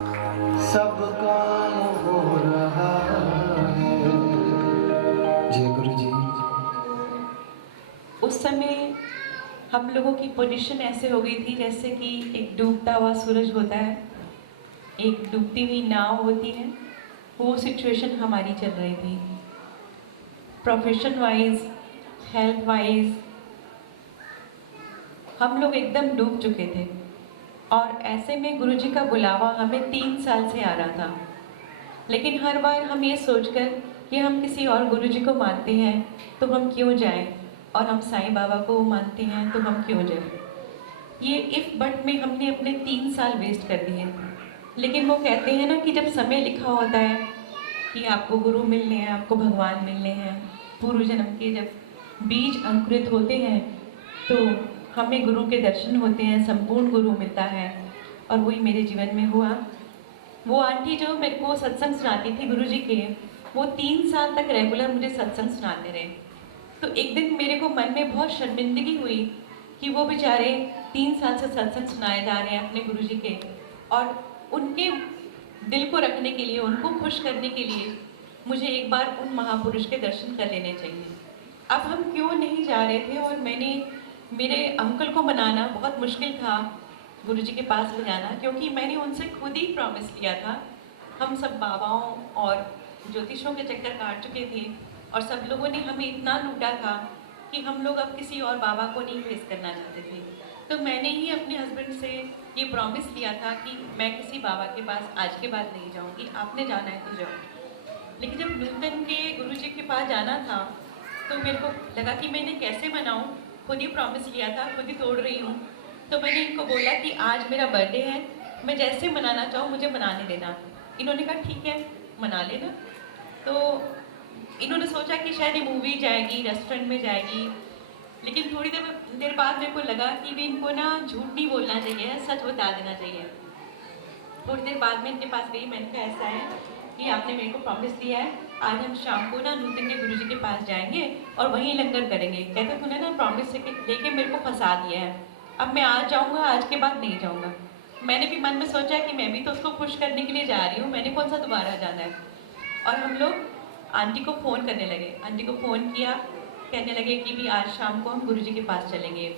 सब काम हो रहा है। जय गुरु जी। उस समय हम लोगों की पोजीशन ऐसे हो गई थी जैसे कि एक डूबता हुआ सूरज होता है, एक डूबती हुई नाव होती है। वो सिचुएशन हमारी चल रही थी, प्रोफेशन वाइज, हेल्थ वाइज हम लोग एकदम डूब चुके थे। और ऐसे में गुरुजी का बुलावा हमें 3 साल से आ रहा था, लेकिन हर बार हम ये सोचकर कि हम किसी और गुरुजी को मानते हैं तो हम क्यों जाएं, और हम साईं बाबा को मानते हैं तो हम क्यों जाएं। ये इफ बट में हमने अपने 3 साल वेस्ट कर दिए। लेकिन वो कहते हैं ना कि जब समय लिखा होता है कि आपको गुरु मिलने हैं, आपको भगवान मिलने हैं, पूर्व जन्म के जब बीज अंकुरित होते हैं तो हमें गुरु के दर्शन होते हैं, संपूर्ण गुरु मिलता है। और वही मेरे जीवन में हुआ। वो आंटी जो मेरे को सत्संग सुनाती थी गुरुजी के, वो 3 साल तक रेगुलर मुझे सत्संग सुनाते रहे। तो एक दिन मेरे को मन में बहुत शर्मिंदगी हुई कि वो बेचारे 3 साल से सत्संग सुनाए जा रहे हैं अपने गुरुजी के, और उनके दिल को रखने के लिए, उनको खुश करने के लिए मुझे एक बार उन महापुरुष के दर्शन कर लेने चाहिए। अब हम क्यों नहीं जा रहे थे, और मैंने मेरे अंकल को मनाना बहुत मुश्किल था गुरुजी के पास ले जाना, क्योंकि मैंने उनसे खुद ही प्रॉमिस लिया था। हम सब बाबाओं और ज्योतिषों के चक्कर काट चुके थे और सब लोगों ने हमें इतना लूटा था कि हम लोग अब किसी और बाबा को नहीं फेस करना चाहते थे। तो मैंने ही अपने हस्बैंड से ये प्रॉमिस लिया था कि मैं किसी बाबा के पास आज के बाद नहीं जाऊंगी, आपने जाना है तो जाओ। लेकिन जब नूतन के गुरुजी के पास जाना था तो मेरे को लगा कि मैं इन्हें कैसे मनाऊं, खुद ही प्रॉमिस लिया था, खुद ही तोड़ रही हूँ। तो मैंने इनको बोला कि आज मेरा बर्थडे है, मैं जैसे मनाना चाहूँ मुझे मनाने देना। इन्होंने कहा ठीक है मना लेना। तो इन्होंने सोचा कि शायद ये मूवी जाएगी, रेस्टोरेंट में जाएगी, लेकिन थोड़ी देर बाद मेरे को लगा कि भी इनको ना झूठ नहीं बोलना चाहिए, सच बता देना चाहिए। थोड़ी देर बाद में इनके पास गई, मैंने कहा ऐसा है कि आपने मेरे को प्रॉमिस दिया है, आज हम शाम को ना नूतन के गुरुजी के पास जाएंगे और वहीं लंगर करेंगे। कहते तूने ना प्रॉमिस लेके मेरे को फंसा दिया है, अब मैं आज जाऊँगा, आज के बाद नहीं जाऊँगा। मैंने भी मन में सोचा कि मैं भी तो उसको खुश करने के लिए जा रही हूँ, मैंने कौन सा दोबारा जाना है। और हम लोग आंटी को फ़ोन करने लगे, आंटी को फ़ोन किया, कहने लगे कि भी आज शाम को हम गुरुजी के पास चलेंगे।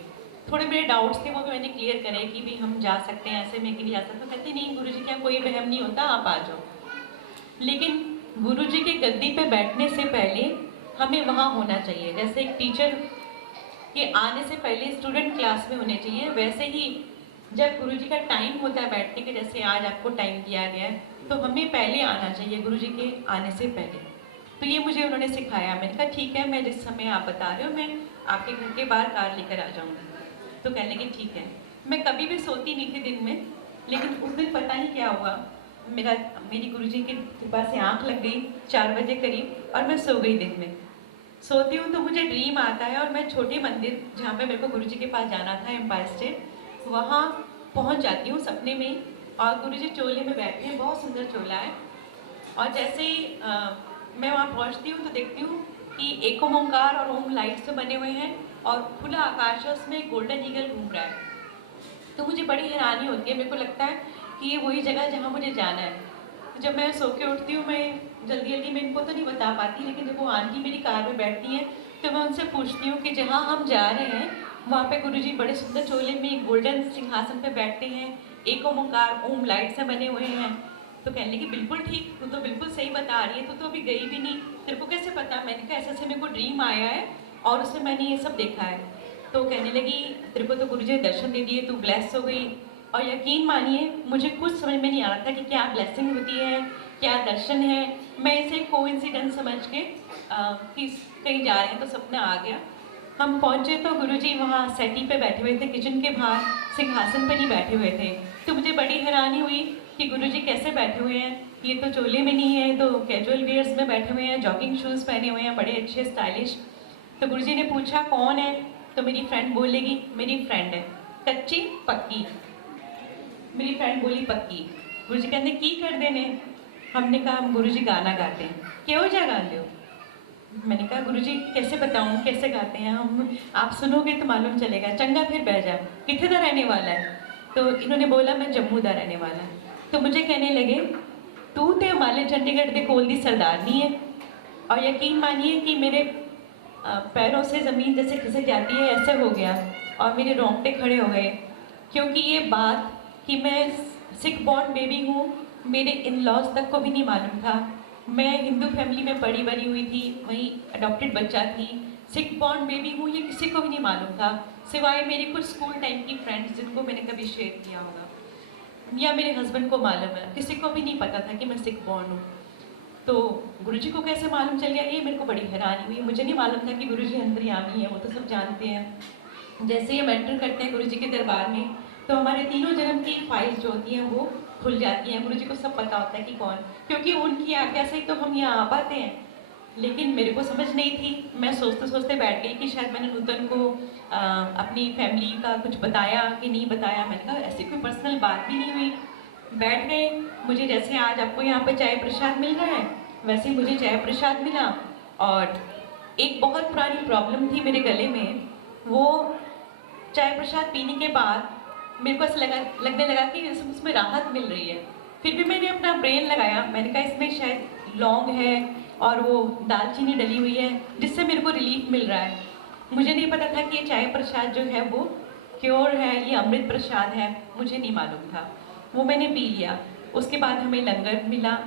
थोड़े मेरे डाउट्स थे वो भी मैंने क्लियर करे कि भी हम जा सकते हैं, ऐसे में कि नहीं जा सकते। कहते नहीं गुरुजी क्या कोई वहम नहीं होता, आप आ जाओ। लेकिन गुरुजी के गद्दी पे बैठने से पहले हमें वहाँ होना चाहिए। जैसे एक टीचर के आने से पहले स्टूडेंट क्लास में होने चाहिए, वैसे ही जब गुरुजी का टाइम होता है बैठने के, जैसे आज आपको टाइम दिया गया है, तो हमें पहले आना चाहिए गुरुजी के आने से पहले। तो ये मुझे उन्होंने सिखाया। मैंने कहा ठीक है, मैं जिस समय आप बता रहे हो मैं आपके घर के बाहर कार लेकर आ जाऊँगी। तो कहने लगे ठीक है। मैं कभी भी सोती नहीं थी दिन में, लेकिन उस दिन पता नहीं क्या हुआ, मेरी गुरुजी की कृपा से आँख लग गई 4 बजे करीब, और मैं सो गई। दिन में सोती हूँ तो मुझे ड्रीम आता है और मैं छोटे मंदिर जहाँ पे मेरे को गुरुजी के पास जाना था, एम्पायर स्टेट, वहाँ पहुँच जाती हूँ सपने में। और गुरुजी चोले में बैठे हैं, बहुत सुंदर चोला है। और जैसे ही मैं वहाँ पहुँचती हूँ तो देखती हूँ कि एक ओमकार और ओम लाइट से बने हुए हैं और खुला आकाश है, उसमें गोल्डन ईगल घूम रहा है। तो मुझे बड़ी हैरानी होती है, मेरे को लगता है कि ये वही जगह है जहाँ मुझे जाना है। तो जब मैं सो के उठती हूँ, मैं जल्दी जल्दी में इनको तो नहीं बता पाती, लेकिन जब वो आंटी मेरी कार में बैठती हैं तो मैं उनसे पूछती हूँ कि जहाँ हम जा रहे हैं वहाँ पे गुरुजी बड़े सुंदर चोले में एक गोल्डन सिंहासन पे बैठते हैं, एक ओमकार ओम लाइट से बने हुए हैं। तो कहने लगी बिल्कुल ठीक, तू तो बिल्कुल सही बता रही है, तू तो अभी गई भी नहीं, तेरे को कैसे पता। मैंने कहा ऐसे मेरे को ड्रीम आया है और उसमें मैंने ये सब देखा है। तो कहने लगी तेरे को तो गुरुजी ने दर्शन दे दिए, तू ब्लेस हो गई। और यकीन मानिए मुझे कुछ समझ में नहीं आ रहा था कि क्या ब्लेसिंग होती है, क्या दर्शन है। मैं इसे कोइंसिडेंस समझ के कि कहीं जा रहे हैं तो सपना आ गया। हम पहुँचे तो गुरुजी वहाँ सेटी पे बैठे हुए थे, किचन के बाहर सिंहासन पर नहीं बैठे हुए थे। तो मुझे बड़ी हैरानी हुई कि गुरुजी कैसे बैठे हुए हैं, ये तो चोले में नहीं है, तो कैजुअल वेयर्स में बैठे हुए हैं, जॉगिंग शूज़ पहने हुए हैं, बड़े अच्छे स्टाइलिश। तो गुरुजी ने पूछा कौन है, तो मेरी फ्रेंड बोलेगी मेरी फ्रेंड है, कच्ची पक्की। मेरी फ्रेंड बोली पक्की। गुरुजी कहते की कर देने। हमने कहा हम गुरुजी गाना गाते हैं, क्यों जा गाते हो। मैंने कहा गुरुजी कैसे बताऊं कैसे गाते हैं हम, आप सुनोगे तो मालूम चलेगा। चंगा फिर बह जा, किथे दा रहने वाला है। तो इन्होंने बोला मैं जम्मू दा रहने वाला है। तो मुझे कहने लगे, तू तो हिमालय चंडीगढ़ दे कोल दी सरदारनी है। और यकीन मानिए कि मेरे पैरों से ज़मीन जैसे खिसक जाती है ऐसे हो गया, और मेरे रोंगटे खड़े हो गए, क्योंकि ये बात कि मैं सिख बॉर्न बेबी हूँ मेरे इन लॉज तक को भी नहीं मालूम था। मैं हिंदू फैमिली में पड़ी बड़ी हुई थी, वहीं अडॉप्टेड बच्चा थी। सिख बॉर्न बेबी हूँ ये किसी को भी नहीं मालूम था, सिवाय मेरी कुछ स्कूल टाइम की फ्रेंड्स जिनको मैंने कभी शेयर किया होगा, या मेरे हस्बैंड को मालूम है, किसी को भी नहीं पता था कि मैं सिख बॉर्न हूँ। तो गुरुजी को कैसे मालूम चल गया, ये मेरे को बड़ी हैरानी हुई। मुझे नहीं मालूम था कि गुरुजी अंतर्यामी है, वो तो सब जानते हैं। जैसे ही हम एंटर करते हैं गुरुजी के दरबार में, तो हमारे तीनों जन्म की फाइल्स जो होती हैं वो खुल जाती हैं। गुरुजी को सब पता होता है कि कौन, क्योंकि उनकी आज्ञा से ही तो हम यहाँ आ पाते हैं। लेकिन मेरे को समझ नहीं थी, मैं सोचते सोचते बैठ गई कि शायद मैंने नूतन को अपनी फैमिली का कुछ बताया कि नहीं बताया। मैंने कहा ऐसी कोई पर्सनल बात भी नहीं हुई। बैठ गए। मुझे जैसे आज आपको यहाँ पे चाय प्रसाद मिल रहा है, वैसे ही मुझे चाय प्रसाद मिला। और एक बहुत पुरानी प्रॉब्लम थी मेरे गले में, वो चाय प्रसाद पीने के बाद मेरे को ऐसा लगने लगा कि उसमें राहत मिल रही है। फिर भी मैंने अपना ब्रेन लगाया, मैंने कहा इसमें शायद लौंग है और वो दालचीनी डली हुई है जिससे मेरे को रिलीफ मिल रहा है। मुझे नहीं पता था कि ये चाय प्रसाद जो है वो क्योर है, ये अमृत प्रसाद है, मुझे नहीं मालूम था। वो मैंने पी लिया। उसके बाद हमें लंगर मिला।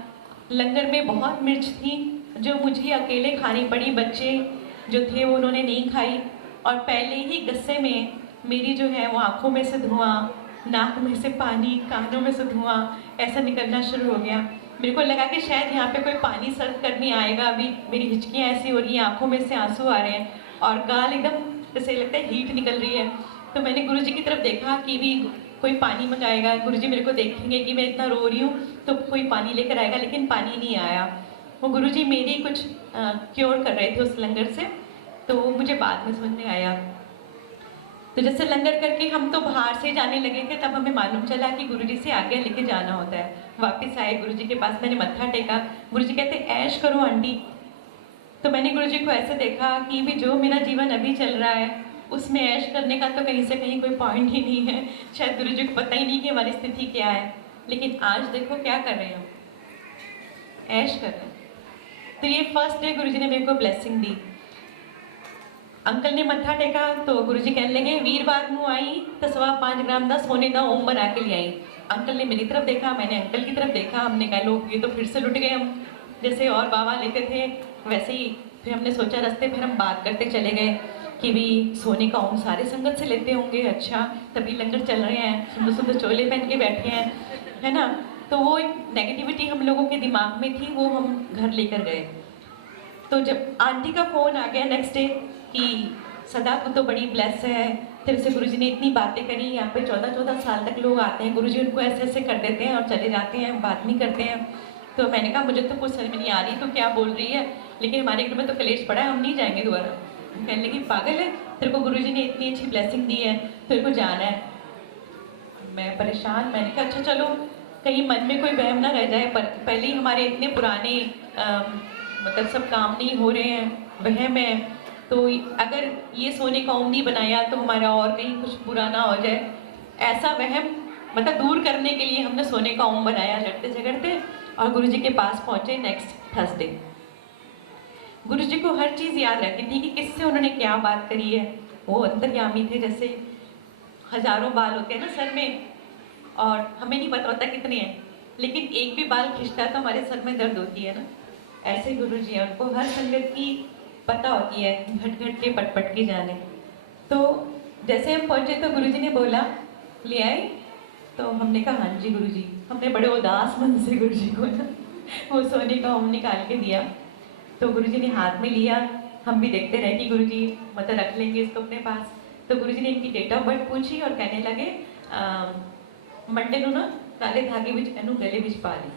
लंगर में बहुत मिर्च थी जो मुझे अकेले खानी पड़ी, बच्चे जो थे वो उन्होंने नहीं खाई। और पहले ही गुस्से में मेरी जो है वो आँखों में से धुआं, नाक में से पानी, कानों में से धुआं ऐसा निकलना शुरू हो गया। मेरे को लगा कि शायद यहाँ पे कोई पानी सर्व करने आएगा। अभी मेरी हिचकियाँ ऐसी हो रही हैं, आँखों में से आंसू आ रहे हैं और गाल एकदम जैसे लगता है हीट निकल रही है। तो मैंने गुरुजी की तरफ देखा कि भी कोई पानी मंगाएगा, गुरुजी मेरे को देखेंगे कि मैं इतना रो रही हूँ तो कोई पानी लेकर आएगा, लेकिन पानी नहीं आया। वो गुरुजी मेरी कुछ क्योर कर रहे थे उस लंगर से, तो वो मुझे बाद में समझ में आया। तो जैसे लंगर करके हम तो बाहर से जाने लगे थे, तब हमें मालूम चला कि गुरुजी से आज्ञा लेके जाना होता है। वापस आए गुरुजी के पास, मैंने मत्था टेका। गुरुजी कहते ऐश करो आंटी। तो मैंने गुरुजी को ऐसे देखा कि भी जो मेरा जीवन अभी चल रहा है उसमें ऐश करने का तो कहीं से कहीं कोई पॉइंट ही नहीं है। शायद गुरुजी को पता ही नहीं कि हमारी स्थिति क्या है, लेकिन आज देखो क्या कर रहे हैं, ऐश कर रहे हैं। तो ये फर्स्ट डे गुरुजी ने मेरे को ब्लेसिंग दी। अंकल ने मत्था टेका तो गुरुजी कहने लगे वीरवार को आई तो 5.25 ग्राम का सोने का ओम बना के ले आई। अंकल ने मेरी तरफ देखा, मैंने अंकल की तरफ देखा। हमने कहा लोग ये तो फिर से लुट गए हम, जैसे और बाबा लेते थे वैसे ही। फिर हमने सोचा रास्ते फिर हम बात करते चले गए कि भी सोने का ओम सारे संगत से लेते होंगे, अच्छा तभी लंगर चल रहे हैं, सुंदर सुंदर चोले पहन के बैठे हैं, है ना। तो वो एक नेगेटिविटी हम लोगों के दिमाग में थी, वो हम घर लेकर गए। तो जब आंटी का फ़ोन आ गया नेक्स्ट डे कि सदा को तो बड़ी ब्लेस है, तेरे से गुरुजी ने इतनी बातें करी, यहाँ पे 14-14 साल तक लोग आते हैं, गुरुजी उनको ऐसे ऐसे कर देते हैं और चले जाते हैं, बात नहीं करते हैं। तो मैंने कहा मुझे तो कुछ समझ में नहीं आ रही तो क्या बोल रही है, लेकिन हमारे घर में तो कलेश पड़ा है, हम नहीं जाएंगे दोबारा। कहने लगी पागल है, तेरे को गुरुजी ने इतनी अच्छी ब्लेसिंग दी है, तेरे को जाना है। मैं परेशान, मैंने कहा अच्छा चलो कहीं मन में कोई वहम ना रह जाए, पर पहले ही हमारे इतने पुराने मतलब सब काम नहीं हो रहे हैं, वहम है। तो अगर ये सोने का ओम नहीं बनाया तो हमारा और कहीं कुछ बुरा ना हो जाए, ऐसा वहम मतलब दूर करने के लिए हमने सोने का ओम बनाया लड़ते झगड़ते, और गुरुजी के पास पहुंचे नेक्स्ट थर्सडे। गुरुजी को हर चीज़ याद रहती थी कि किससे उन्होंने क्या बात करी है। वो अंतर्यामी थे, जैसे हजारों बाल होते हैं ना सर में और हमें नहीं पता होता कितने हैं, लेकिन एक भी बाल खिंचता तो हमारे सर में दर्द होती है ना। ऐसे गुरुजी हैं, उनको हर संगत की पता होती है, घट घट के पट पट के जाने। तो जैसे हम पहुंचे तो गुरुजी ने बोला ले आए, तो हमने कहा हाँ जी गुरुजी। हमने बड़े उदास मन से गुरुजी को ना वो सोने का ओम निकाल के दिया। तो गुरुजी ने हाथ में लिया, हम भी देखते रहे कि गुरुजी मतलब रख लेंगे इसको अपने पास। तो गुरुजी ने इनकी डेट ऑफ बर्थ पूछी और कहने लगे मंडे को ना काले धागे विच एनू गले विच पा ली।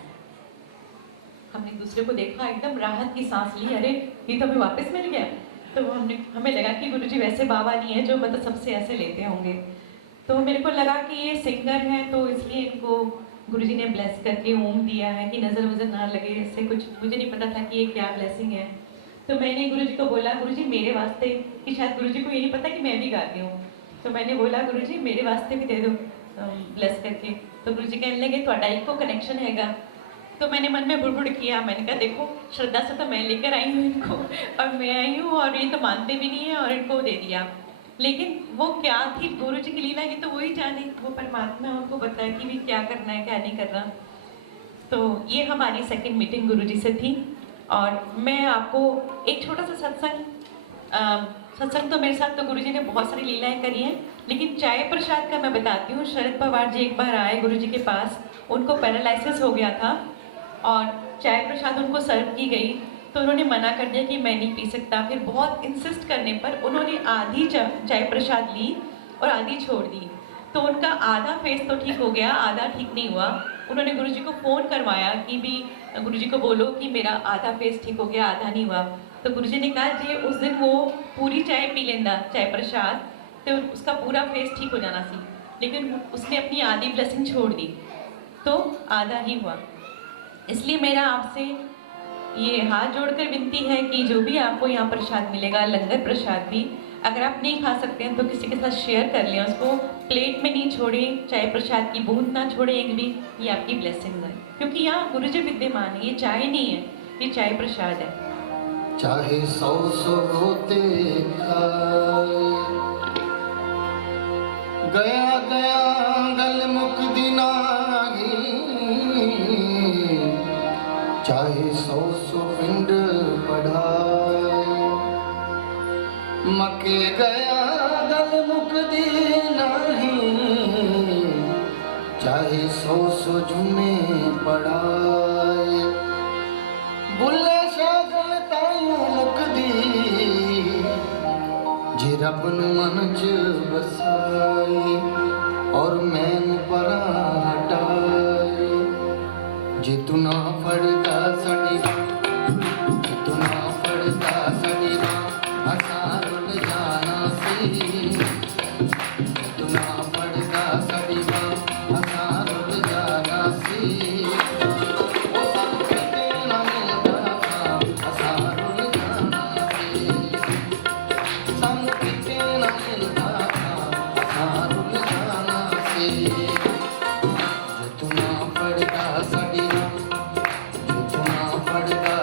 हमने एक दूसरे को देखा, एकदम राहत की सांस ली, अरे ये तो हमें वापस मिल गया। तो हमें लगा कि गुरुजी वैसे बाबा नहीं है जो मतलब सबसे ऐसे लेते होंगे। तो मेरे को लगा कि ये सिंगर हैं तो इसलिए इनको गुरुजी ने ब्लेस करके ओम दिया है कि नज़र वज़र ना लगे, इससे कुछ मुझे नहीं पता था कि ये क्या ब्लेसिंग है। तो मैंने गुरुजी को बोला गुरुजी मेरे वास्ते, कि शायद गुरुजी को ये नहीं पता कि मैं भी गाती हूँ। तो मैंने बोला गुरुजी मेरे वास्ते भी दे दो ब्लेस करके। तो गुरु जी कहने लगे ਤੁਹਾਡਾ ਇੱਕੋ कनेक्शन हैगा। तो मैंने मन में बुड़बुड़ किया, मैंने कहा देखो श्रद्धा से तो मैं लेकर आई हूँ इनको, और मैं आई हूँ और ये तो मानते भी नहीं है और इनको दे दिया। लेकिन वो क्या थी गुरु जी की लीला, ये तो वही जाने, वो परमात्मा उनको बताया कि भी क्या करना है क्या नहीं करना। तो ये हमारी सेकंड मीटिंग गुरु जी से थी। और मैं आपको एक छोटा सा सत्संग तो मेरे साथ तो गुरु जी ने बहुत सारी लीलाएं करी हैं, लेकिन चाय प्रसाद का मैं बताती हूँ। शरद पवार जी एक बार आए गुरु जी के पास, उनको पैरालिसिस हो गया था और चाय प्रसाद उनको सर्व की गई, तो उन्होंने मना कर दिया कि मैं नहीं पी सकता। फिर बहुत इंसिस्ट करने पर उन्होंने आधी चाय प्रसाद ली और आधी छोड़ दी। तो उनका आधा फेस तो ठीक हो गया, आधा ठीक नहीं हुआ। उन्होंने गुरु जी को फ़ोन करवाया कि भी गुरु जी को बोलो कि मेरा आधा फेस ठीक हो गया, आधा नहीं हुआ। तो गुरु जी ने कहा जी उस दिन वो पूरी चाय पी लेंदा चाय प्रसाद, तो उसका पूरा फेस ठीक हो जाना सी, लेकिन उसने अपनी आधी ब्लेसिंग छोड़ दी तो आधा ही हुआ। इसलिए मेरा आपसे ये हाथ जोड़कर विनती है कि जो भी आपको यहाँ प्रसाद मिलेगा, लंगर प्रसाद भी, अगर आप नहीं खा सकते हैं तो किसी के साथ शेयर कर लें, उसको प्लेट में नहीं छोड़ें, चाय प्रसाद की बूंद ना छोड़ें एक भी, ये आपकी ब्लेसिंग है। क्योंकि यहाँ गुरु जी विद्यमान है, ये चाय नहीं है, ये चाय प्रसाद है। चाहे 100 होते खाए, गया गया गल मुक्ति नाही, चाहे 100 पिंड पढ़ाए, मके गया गल मुक्ति नाही, चाहे 100 जुमे पढ़ाए, बुले शागल तायूं मुक्ति, जे रब नूं मन च बसाए और मैनू परां हटाए। जे तू ना फड़दा साडी बांह, जे तू ना फड़दा साडी बांह, असां रुल जाना सी। जे तू ना फड़दा साडी बांह, असां रुल जाना सी। ओ सानू किते ना मिलदा था, असां रुल जाना सी। सानू किते ना मिलदा था, असां रुल जाना सी। जे तू ना फड़दा साडी बांह, जे तू ना फड़दा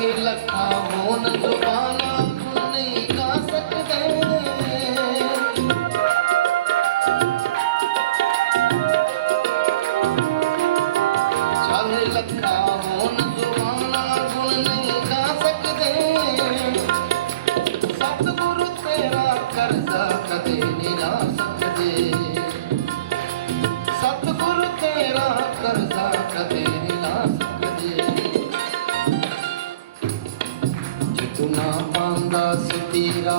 चाहे लखा होन जुबाना गुण नहीं गा सकते चाहे लखा होन जुबाना गुण नहीं गा सकते सतगुरु तेरा करजा कदे नहीं ला सकते सतगुरु तेरा करजा कदे नहीं ला सकते जितना पांदा सितीरा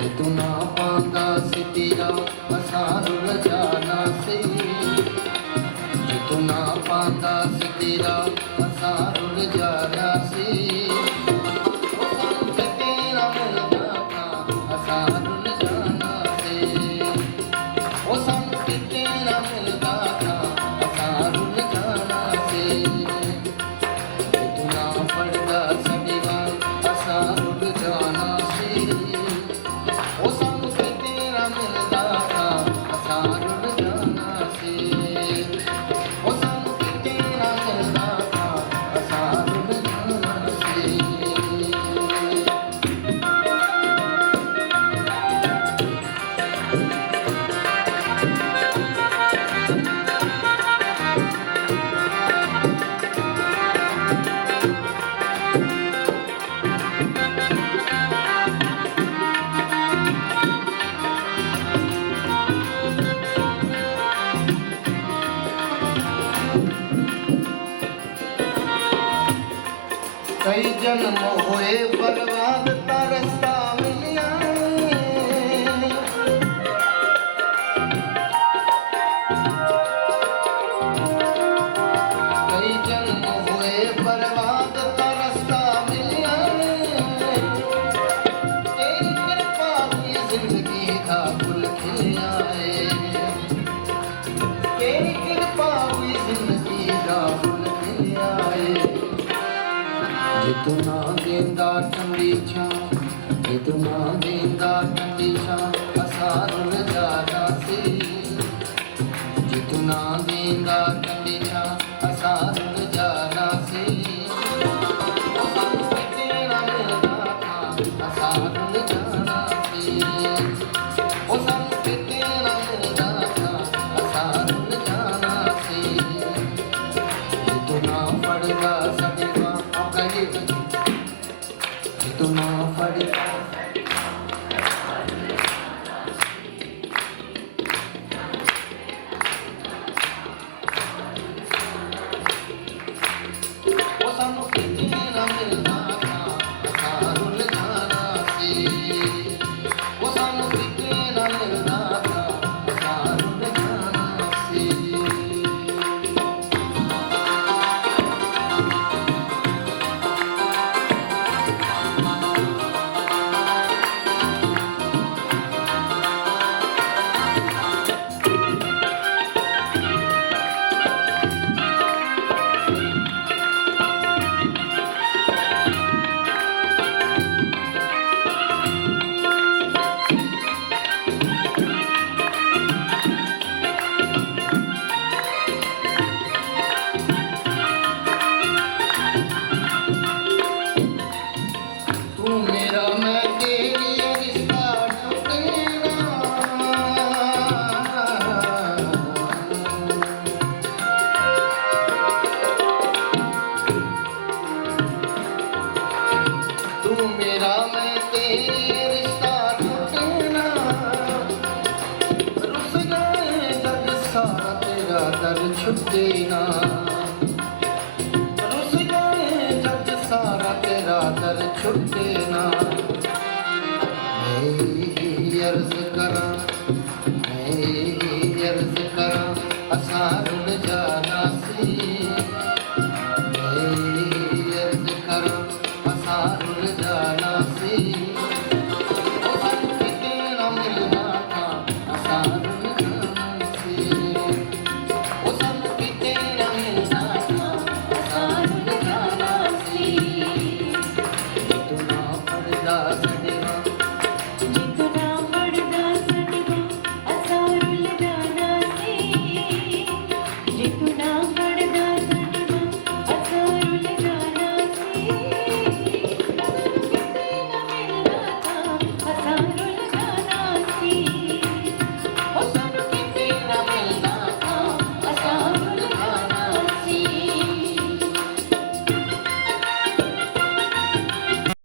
जितना पांदा सितीरा असार रजाना से जितना पांदा सितीरा असार रजाना से वो संत तेरा मिलता था असार रजाना से वो संत तेरा मिलता था असार रजाना से जितना पड़दा सड़ीवा असार रजाना से वो संत तेरा मिलता था असार रजाना से वो संत तेरा मिलता था असार रजाना से कई जन्म हुए बर्बाद तरसता मिलिया कई जन्म हुए बर्बाद तरसता मिलिया तेरी कृपा की जिंदगी का फूल खिल आए तेरी कृपा की जिंदगी का फूल खिल आए जितना गेंदा ठंडी छा जितना गेंदा ठंडी छा असार रजाना से जितना गेंदा ठंडी छा असार रजाना से वो संत तेरा मिलता था असार रजाना से वो संत तेरा मिलता था असार रजाना से जितना पड़गा सड़ेगा जितना पड़गा वो संत तेरा मिलता था असार रजाना से वो संत तेरा मिलता था असार रजाना से तू मेरा मैं तेरी ये रिश्ता टूटेगा तू मेरा मैं तेरी ये रिश्ता टूटेगा रुस जाए जग सारा तेरा दर छुटेगा रुस जाए जग सारा तेरा दर छुटेगा